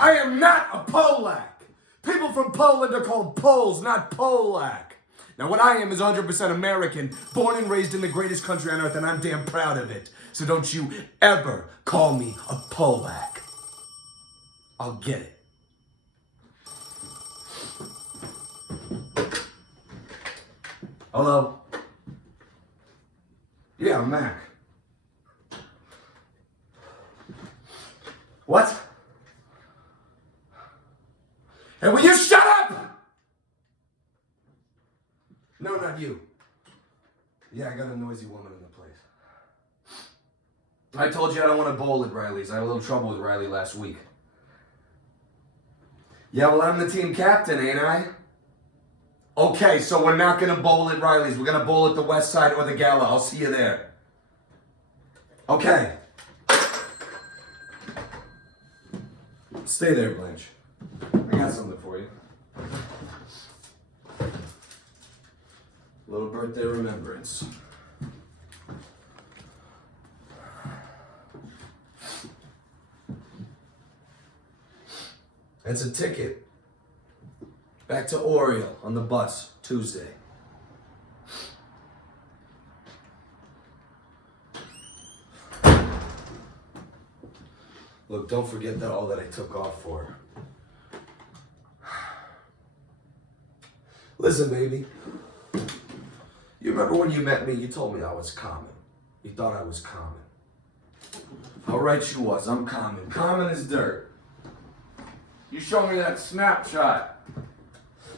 I am not a Polak. People from Poland are called Poles, not Polak. Now what I am is 100% American, born and raised in the greatest country on earth, and I'm damn proud of it. So don't you ever call me a Polak. I'll get it. Hello? Yeah, I'm Mac. What? Hey, will you shut up? No, not you. Yeah, I got a noisy woman in the place. I told you I don't want to bowl at Riley's. I had a little trouble with Riley last week. Yeah, well, I'm the team captain, ain't I? Okay, so we're not going to bowl at Riley's. We're going to bowl at the West Side or the Gala. I'll see you there. Okay. Stay there, Blanche. I got something for you. Little birthday remembrance. It's a ticket. Back to Oriole on the bus, Tuesday. Look, don't forget that all that I took off for. Listen, baby. You remember when you met me, you told me I was common. You thought I was common. How right you was. I'm common. Common as dirt. You showed me that snapshot.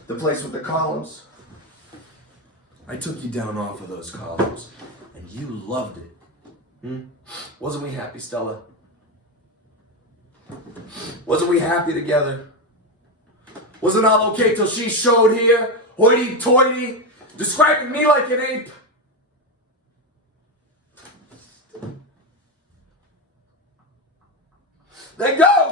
The place with the columns. I took you down off of those columns, and you loved it. Wasn't we happy, Stella? Wasn't we happy together? Wasn't all okay till she showed here, hoity-toity, describing me like an ape? Then go!